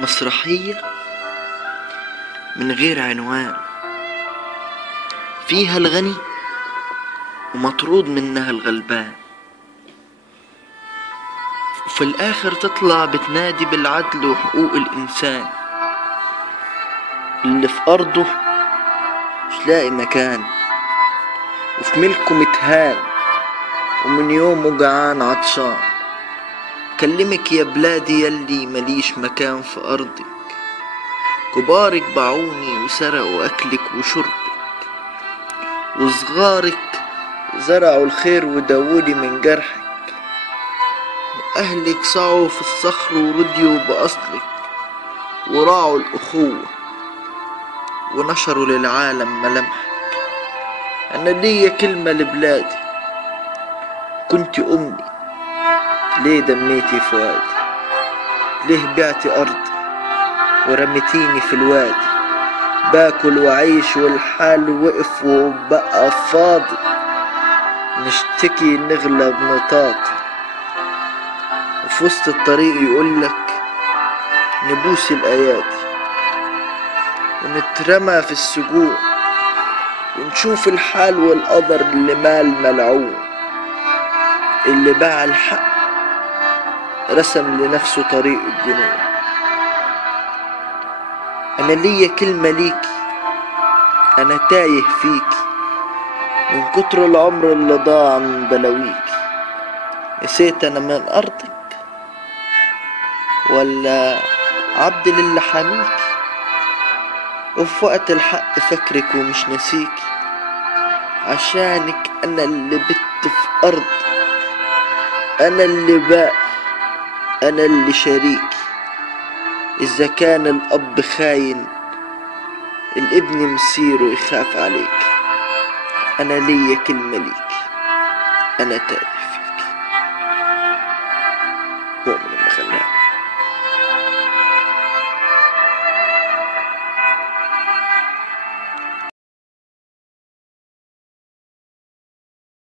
مسرحية من غير عنوان، فيها الغني ومطرود منها الغلبان، وفي الآخر تطلع بتنادي بالعدل وحقوق الإنسان. اللي في أرضه مش لاقي مكان، وفي ملكه متهان، ومن يومه جعان عطشان. كلمك يا بلادي يلي مليش مكان في أرضك، كبارك باعوني وسرقوا أكلك وشربك، وصغارك زرعوا الخير وداولي من جرحك، وأهلك سعوا في الصخر ورضيوا بأصلك، وراعوا الأخوة ونشروا للعالم ملامحك. أنا ليا كلمة لبلادي، كنت أمي ليه دميتي فؤادي، ليه بعتي أرضي ورميتيني في الوادي، باكل وعيش والحال وقف وبقى فاضي، نشتكي نغلب نطاطي، وفي وسط الطريق يقولك نبوس الأيادي، ونترمى في السجون، ونشوف الحال والقدر اللي مال ملعون، اللي باع الحق رسم لنفسه طريق الجنون. أنا ليا كلمة ليكي، أنا تايه فيكي من كتر العمر اللي ضاع من بلاويكي. نسيت أنا من أرضك ولا عبد للي حاميكي، وفي وقت الحق فاكرك ومش نسيكي، عشانك أنا اللي بت في أرض، أنا اللي باقي، أنا اللي شريكي. إذا كان الأب خاين الابن مسيره يخاف عليك. أنا ليا كلمة ليك، أنا تايه.